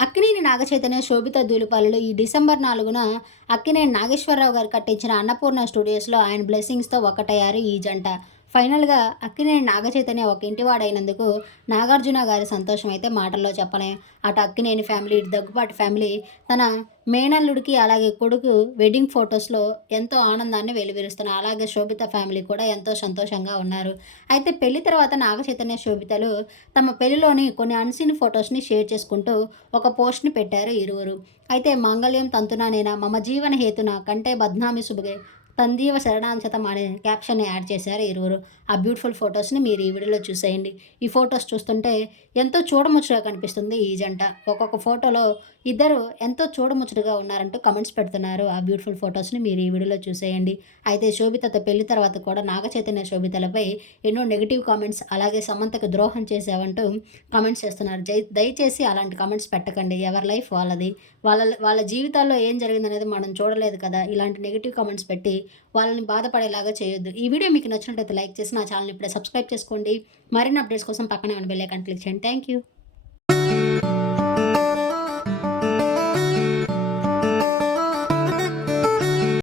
అక్కినేని నాగచైతన్య, శోభిత ధూళిపాలలో ఈ డిసెంబర్ 4న అక్కినేని నాగేశ్వరరావు గారు కట్టించిన అన్నపూర్ణ స్టూడియోస్‌లో ఆయన బ్లెస్సింగ్స్‌తో ఒకటయ్యారు ఈ జంట. ఫైనల్‌గా అక్కినేని నాగచైతన్య ఒక ఇంటివాడైనందుకు నాగార్జున గారి సంతోషం అయితే మాటల్లో చెప్పలేం. అటు అక్కినేని ఫ్యామిలీ, ఇటు దగ్గుబాటి ఫ్యామిలీ తన మేనల్లుడికి అలాగే కొడుకు వెడ్డింగ్ ఫోటోస్‌లో ఎంతో ఆనందాన్ని వెల్లివిరుస్తున్నారు. అలాగే శోభిత ఫ్యామిలీ కూడా ఎంతో సంతోషంగా ఉన్నారు. అయితే పెళ్లి తర్వాత నాగచైతన్య, శోభితలు తమ పెళ్లిలోని కొన్ని అన్‌సీన్ ఫోటోస్‌ని షేర్ చేసుకుంటూ ఒక పోస్ట్‌ని పెట్టారు ఇరువురు. అయితే మాంగళ్యం తంతునా నేనా మమ జీవన హేతునా కంఠే బధ్నామి శుభగే తందీవ శరణాంశతం అనే క్యాప్షన్‌ని యాడ్ చేశారు ఇరువురు. ఆ బ్యూటిఫుల్ ఫోటోస్‌ని మీరు ఈ వీడియోలో చూసేయండి. ఈ ఫోటోస్ చూస్తుంటే ఎంతో చూడముచ్చటగా కనిపిస్తుంది ఈ జంట. ఒక్కొక్క ఫోటోలో ఇద్దరు ఎంతో చూడముచ్చటగా ఉన్నారంటూ కామెంట్స్ పెడుతున్నారు. ఆ బ్యూటిఫుల్ ఫోటోస్‌ని మీరు ఈ వీడియోలో చూసేయండి. అయితే శోభితతో పెళ్లి తర్వాత కూడా నాగచైతన్య, శోభితలపై ఎన్నో నెగెటివ్ కామెంట్స్ అలాగే సమంతకు ద్రోహం చేశావంటూ కామెంట్స్ చేస్తున్నారు. దయచేసి అలాంటి కామెంట్స్ పెట్టకండి. ఎవరి లైఫ్ వాళ్ళది. వాళ్ళ వాళ్ళ జీవితాల్లో ఏం జరిగిందనేది మనం చూడలేదు కదా! ఇలాంటి నెగెటివ్ కామెంట్స్ పెట్టి వాళ్ళని బాధపడేలాగా చేయొద్దు. ఈ వీడియో మీకు నచ్చినట్లయితే లైక్ చేసి నా ఛానల్‌ని ఇప్పుడే సబ్స్క్రైబ్ చేసుకోండి. మరిన్ని అప్డేట్స్ కోసం పక్కనే ఉన్న బెల్ ఐకాన్ క్లిక్ చేయండి. Thank you.